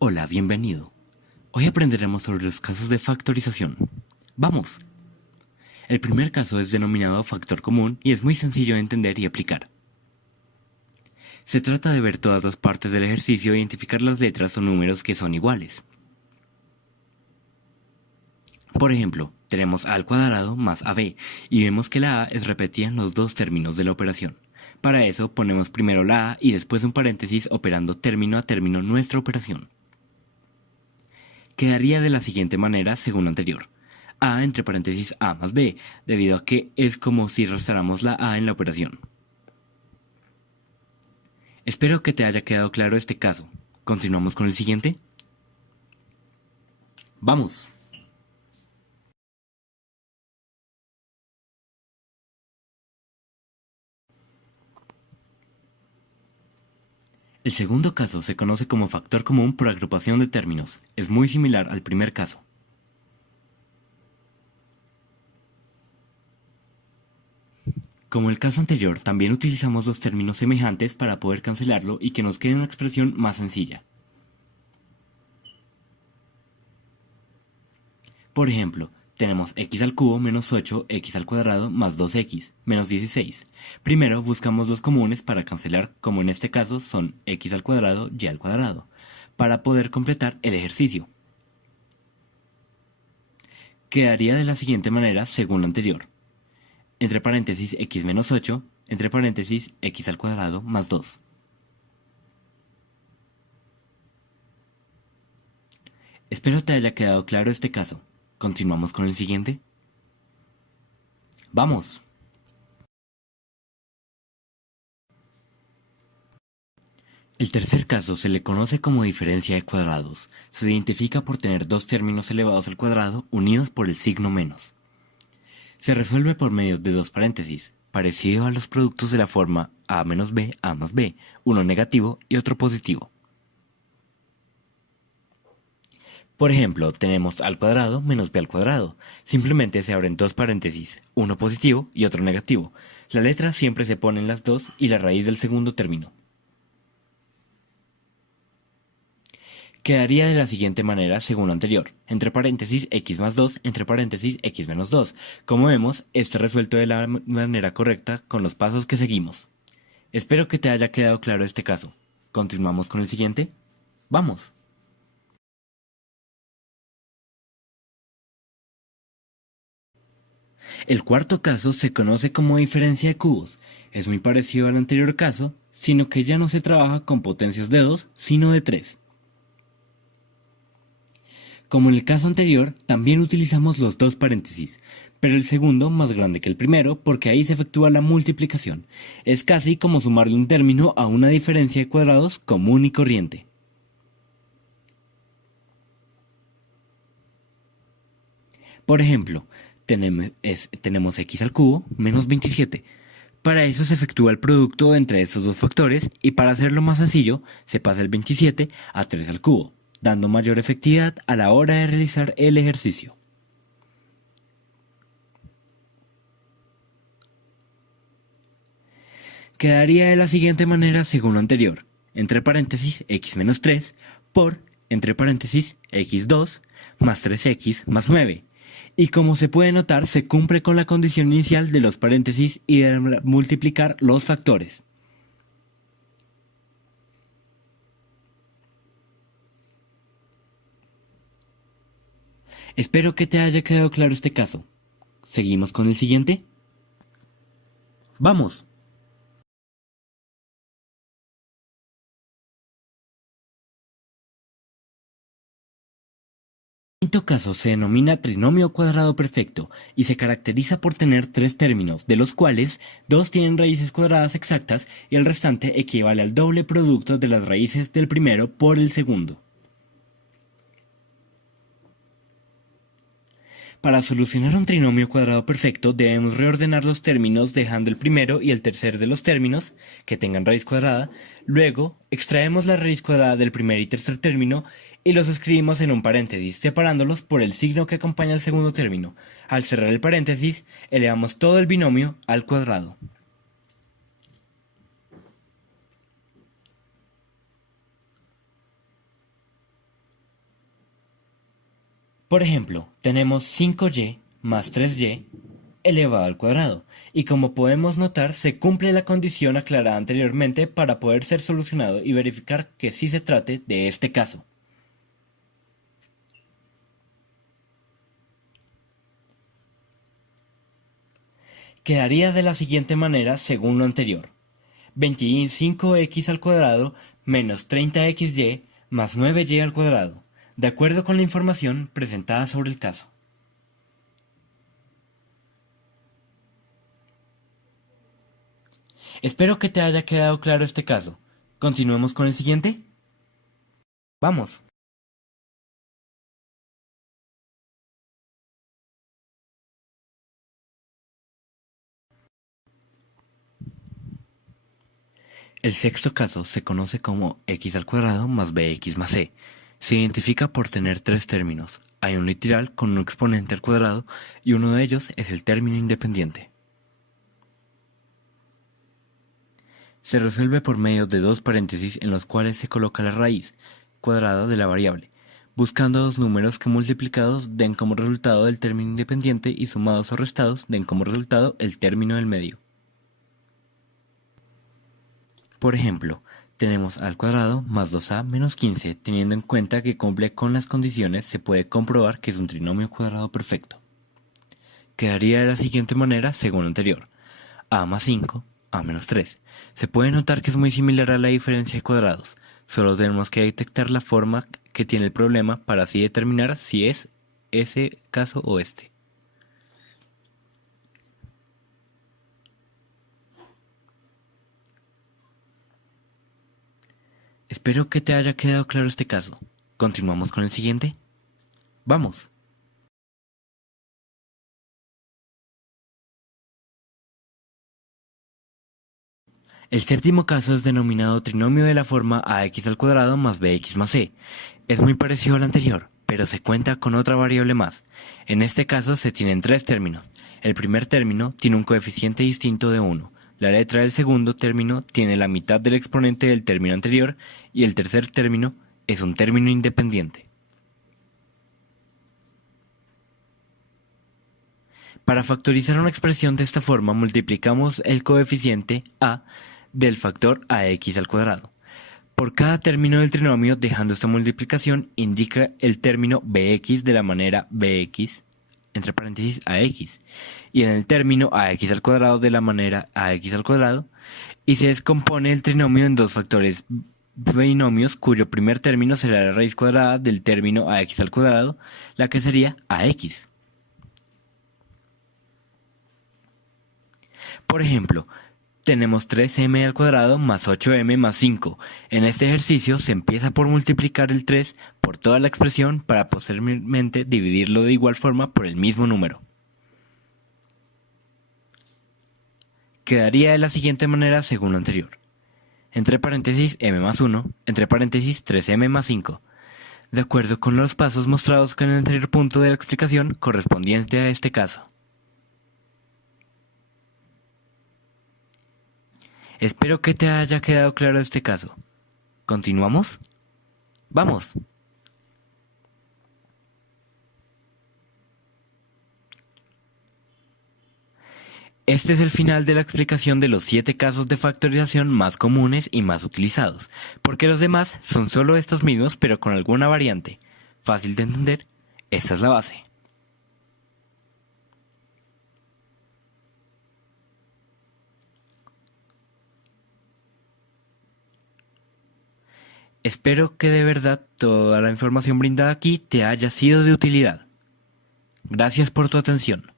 Hola, bienvenido. Hoy aprenderemos sobre los casos de factorización. ¡Vamos! El primer caso es denominado factor común y es muy sencillo de entender y aplicar. Se trata de ver todas las partes del ejercicio e identificar las letras o números que son iguales. Por ejemplo, tenemos a al cuadrado más ab y vemos que la a es repetida en los dos términos de la operación. Para eso ponemos primero la a y después un paréntesis operando término a término nuestra operación. Quedaría de la siguiente manera según lo anterior. A entre paréntesis a más b, debido a que es como si restáramos la a en la operación. Espero que te haya quedado claro este caso. ¿Continuamos con el siguiente? ¡Vamos! El segundo caso se conoce como factor común por agrupación de términos. Es muy similar al primer caso. Como el caso anterior, también utilizamos los términos semejantes para poder cancelarlo y que nos quede una expresión más sencilla. Por ejemplo, tenemos x al cubo menos 8x al cuadrado más 2x menos 16. Primero buscamos los comunes para cancelar, como en este caso son x al cuadrado y al cuadrado, para poder completar el ejercicio. Quedaría de la siguiente manera según lo anterior. Entre paréntesis x menos 8, entre paréntesis x al cuadrado más 2. Espero te haya quedado claro este caso. ¿Continuamos con el siguiente? ¡Vamos! El tercer caso se le conoce como diferencia de cuadrados. Se identifica por tener dos términos elevados al cuadrado unidos por el signo menos. Se resuelve por medio de dos paréntesis, parecido a los productos de la forma a menos b, a más b, uno negativo y otro positivo. Por ejemplo, tenemos al cuadrado menos b al cuadrado. Simplemente se abren dos paréntesis, uno positivo y otro negativo. La letra siempre se pone en las dos y la raíz del segundo término. Quedaría de la siguiente manera según lo anterior, entre paréntesis x más 2, entre paréntesis x menos 2. Como vemos, está resuelto de la manera correcta con los pasos que seguimos. Espero que te haya quedado claro este caso. ¿Continuamos con el siguiente? ¡Vamos! El cuarto caso se conoce como diferencia de cubos. Es muy parecido al anterior caso, sino que ya no se trabaja con potencias de 2, sino de 3. Como en el caso anterior, también utilizamos los dos paréntesis, pero el segundo más grande que el primero porque ahí se efectúa la multiplicación. Es casi como sumarle un término a una diferencia de cuadrados común y corriente. Por ejemplo, tenemos x al cubo menos 27. Para eso se efectúa el producto entre estos dos factores y para hacerlo más sencillo se pasa el 27 a 3 al cubo, dando mayor efectividad a la hora de realizar el ejercicio. Quedaría de la siguiente manera según lo anterior, entre paréntesis x menos 3 por, entre paréntesis, x2 más 3x más 9. Y como se puede notar, se cumple con la condición inicial de los paréntesis y de multiplicar los factores. Espero que te haya quedado claro este caso. ¿Seguimos con el siguiente? ¡Vamos! El quinto caso se denomina trinomio cuadrado perfecto y se caracteriza por tener tres términos, de los cuales dos tienen raíces cuadradas exactas y el restante equivale al doble producto de las raíces del primero por el segundo. Para solucionar un trinomio cuadrado perfecto debemos reordenar los términos dejando el primero y el tercer de los términos que tengan raíz cuadrada, luego extraemos la raíz cuadrada del primer y tercer término y los escribimos en un paréntesis, separándolos por el signo que acompaña al segundo término. Al cerrar el paréntesis, elevamos todo el binomio al cuadrado. Por ejemplo, tenemos 5y más 3y elevado al cuadrado, y como podemos notar se cumple la condición aclarada anteriormente para poder ser solucionado y verificar que sí se trate de este caso. Quedaría de la siguiente manera según lo anterior: 25x al cuadrado menos 30xy más 9y al cuadrado, de acuerdo con la información presentada sobre el caso. Espero que te haya quedado claro este caso. ¿Continuemos con el siguiente? ¡Vamos! El sexto caso se conoce como x al cuadrado más bx más c. Se identifica por tener tres términos. Hay un literal con un exponente al cuadrado y uno de ellos es el término independiente. Se resuelve por medio de dos paréntesis en los cuales se coloca la raíz cuadrada de la variable, buscando dos números que multiplicados den como resultado el término independiente y sumados o restados den como resultado el término del medio. Por ejemplo, tenemos al cuadrado más 2a menos 15, teniendo en cuenta que cumple con las condiciones, se puede comprobar que es un trinomio cuadrado perfecto. Quedaría de la siguiente manera según lo anterior: a más 5, a menos 3. Se puede notar que es muy similar a la diferencia de cuadrados, solo tenemos que detectar la forma que tiene el problema para así determinar si es ese caso o este. Espero que te haya quedado claro este caso. ¿Continuamos con el siguiente? ¡Vamos! El séptimo caso es denominado trinomio de la forma ax al cuadrado más bx más c. Es muy parecido al anterior, pero se cuenta con otra variable más. En este caso se tienen tres términos. El primer término tiene un coeficiente distinto de 1. La letra del segundo término tiene la mitad del exponente del término anterior y el tercer término es un término independiente. Para factorizar una expresión de esta forma multiplicamos el coeficiente a del factor ax al cuadrado. Por cada término del trinomio, dejando esta multiplicación, indica el término bx de la manera bx entre paréntesis ax, y en el término ax al cuadrado de la manera ax al cuadrado, y se descompone el trinomio en dos factores binomios cuyo primer término será la raíz cuadrada del término ax al cuadrado, la que sería ax. Por ejemplo, tenemos 3m al cuadrado más 8m más 5. En este ejercicio se empieza por multiplicar el 3 por toda la expresión para posteriormente dividirlo de igual forma por el mismo número. Quedaría de la siguiente manera según lo anterior: entre paréntesis m más 1, entre paréntesis 3m más 5. De acuerdo con los pasos mostrados con el anterior punto de la explicación correspondiente a este caso. Espero que te haya quedado claro este caso. ¿Continuamos? ¡Vamos! Este es el final de la explicación de los 7 casos de factorización más comunes y más utilizados, porque los demás son solo estos mismos pero con alguna variante. Fácil de entender, esta es la base. Espero que de verdad toda la información brindada aquí te haya sido de utilidad. Gracias por tu atención.